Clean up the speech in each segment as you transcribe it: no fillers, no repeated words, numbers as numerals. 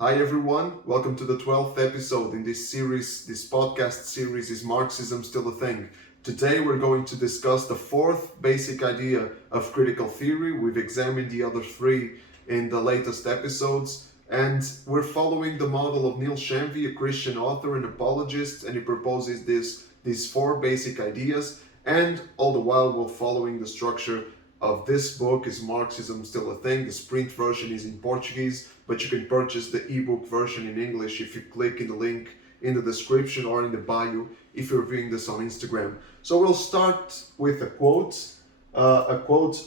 Hi everyone, welcome to the 12th episode in this series. This podcast series is Marxism Still a Thing? Today we're going to discuss the fourth basic idea of critical theory. We've examined the other three in the latest episodes, and we're following the model of Neil Shanvey, a Christian author and apologist, and he proposes these four basic ideas, and all the while we're following the structure of this book. Is Marxism Still a Thing? The print version is in Portuguese, but you can purchase the ebook version in English if you click in the link in the description or in the bio if you're viewing this on Instagram. So we'll start with a quote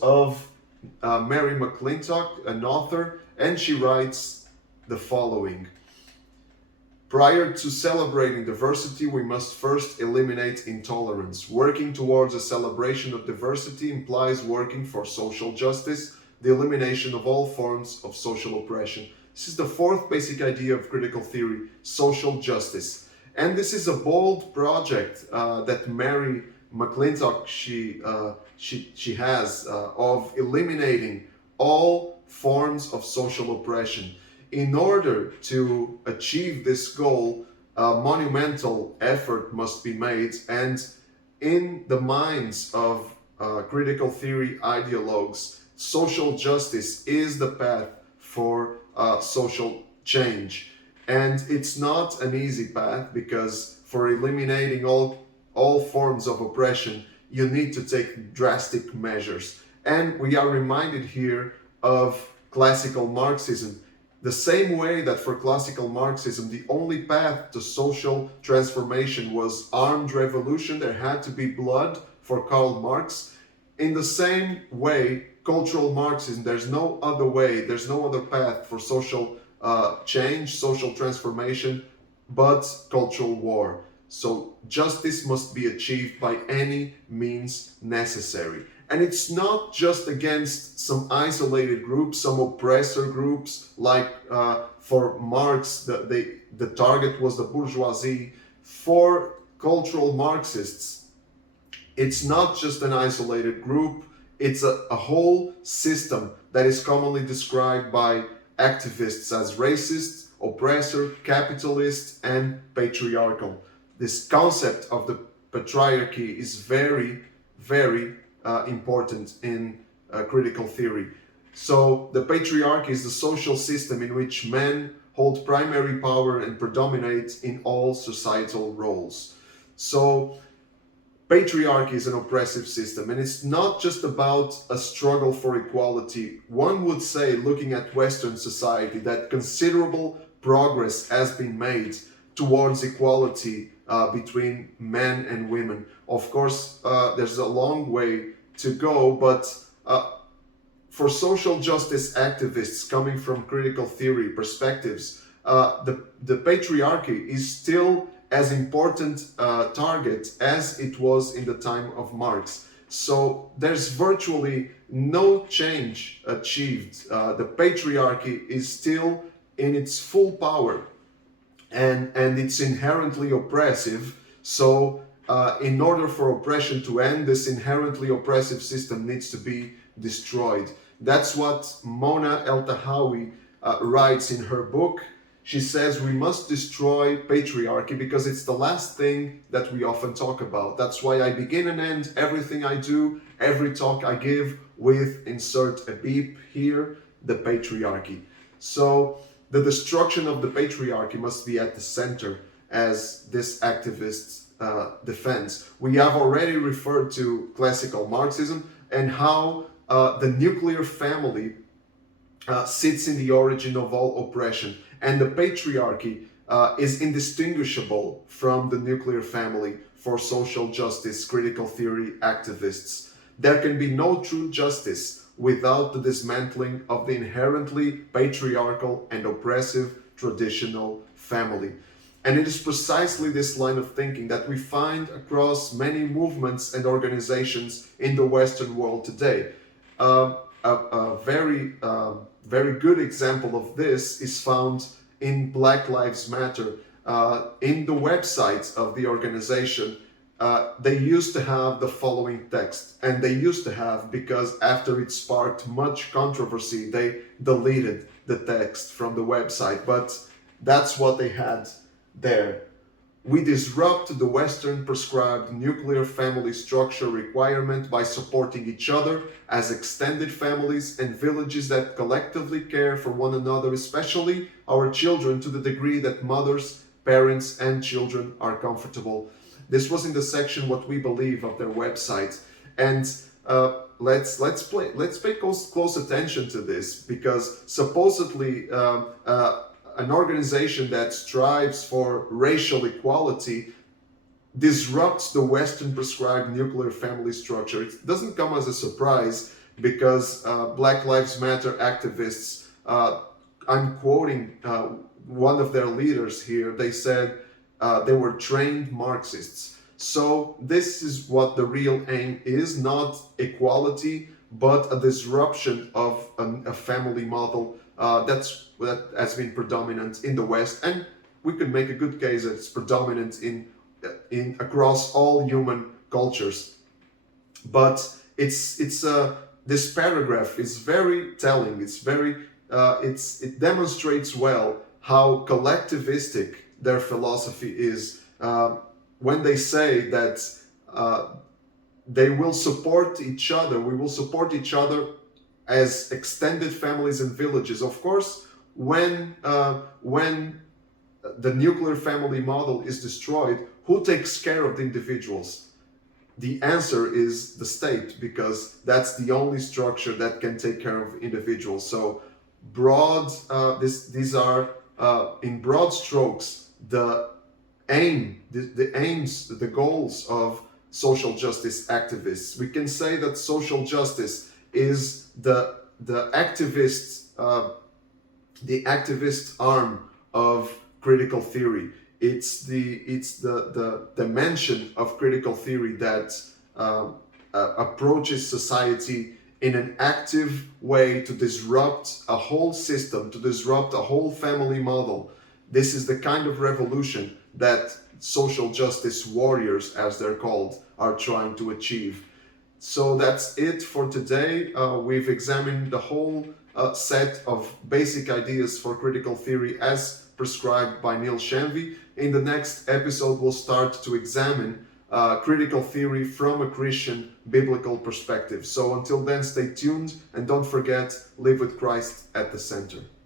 of Mary McClintock, an author, and she writes the following. Prior to celebrating diversity, we must first eliminate intolerance. Working towards a celebration of diversity implies working for social justice, the elimination of all forms of social oppression. This is the fourth basic idea of critical theory, social justice. And this is a bold project that Mary McClintock she has of eliminating all forms of social oppression. In order to achieve this goal, a monumental effort must be made, and in the minds of critical theory ideologues, social justice is the path for social change. And it's not an easy path, because for eliminating all forms of oppression, you need to take drastic measures. And we are reminded here of classical Marxism. The same way that for classical Marxism, the only path to social transformation was armed revolution, there had to be blood for Karl Marx. In the same way, cultural Marxism, there's no other way, there's no other path for social change, social transformation, but cultural war. So justice must be achieved by any means necessary. And it's not just against some isolated groups, some oppressor groups, like for Marx, the target was the bourgeoisie. For cultural Marxists, it's not just an isolated group, it's a whole system that is commonly described by activists as racist, oppressor, capitalist, and patriarchal. This concept of the patriarchy is very, very important in critical theory. So the patriarchy is the social system in which men hold primary power and predominate in all societal roles. So patriarchy is an oppressive system, and it's not just about a struggle for equality. One would say, looking at Western society, that considerable progress has been made towards equality between men and women. Of course, there's a long way to go, but for social justice activists coming from critical theory perspectives, the patriarchy is still as important target as it was in the time of Marx. So there's virtually no change achieved. The patriarchy is still in its full power, and it's inherently oppressive. So in order for oppression to end, this inherently oppressive system needs to be destroyed. That's what Mona El-Tahawi writes in her book. She says we must destroy patriarchy because it's the last thing that we often talk about. That's why I begin and end everything I do, every talk I give, with, insert a beep here, the patriarchy. So the destruction of the patriarchy must be at the center as this activist defense. We have already referred to classical Marxism and how the nuclear family sits in the origin of all oppression, and the patriarchy is indistinguishable from the nuclear family for social justice critical theory activists. There can be no true justice without the dismantling of the inherently patriarchal and oppressive traditional family. And it is precisely this line of thinking that we find across many movements and organizations in the Western world today. A very good example of this is found in Black Lives Matter. In the website of the organization, they used to have the following text, and they used to have because after it sparked much controversy, they deleted the text from the website, but that's what they had there. We disrupt the Western prescribed nuclear family structure requirement by supporting each other as extended families and villages that collectively care for one another, especially our children, to the degree that mothers, parents, and children are comfortable. This was in the section "What We Believe" of their website, and let's pay close attention to this, because supposedly an organization that strives for racial equality disrupts the Western prescribed nuclear family structure. It doesn't come as a surprise, because Black Lives Matter activists, I'm quoting one of their leaders here, they said they were trained Marxists. So this is what the real aim is, not equality, but a disruption of a family model that has been predominant in the West, and we could make a good case that it's predominant in across all human cultures. But this paragraph is very telling. It demonstrates well how collectivistic their philosophy is, when they say that they will support each other. We will support each other as extended families and villages. Of course, when the nuclear family model is destroyed, who takes care of the individuals? The answer is the state, because that's the only structure that can take care of individuals. So these are in broad strokes the aims, the goals of social justice activists. We can say that social justice is the activist arm of critical theory. It's the dimension of critical theory that approaches society in an active way to disrupt a whole system, to disrupt a whole family model. This is the kind of revolution that social justice warriors, as they're called, are trying to achieve. So that's it for today. We've examined the whole set of basic ideas for critical theory as prescribed by Neil Shanvey. In the next episode, we'll start to examine critical theory from a Christian biblical perspective. So until then, stay tuned, and don't forget, live with Christ at the center.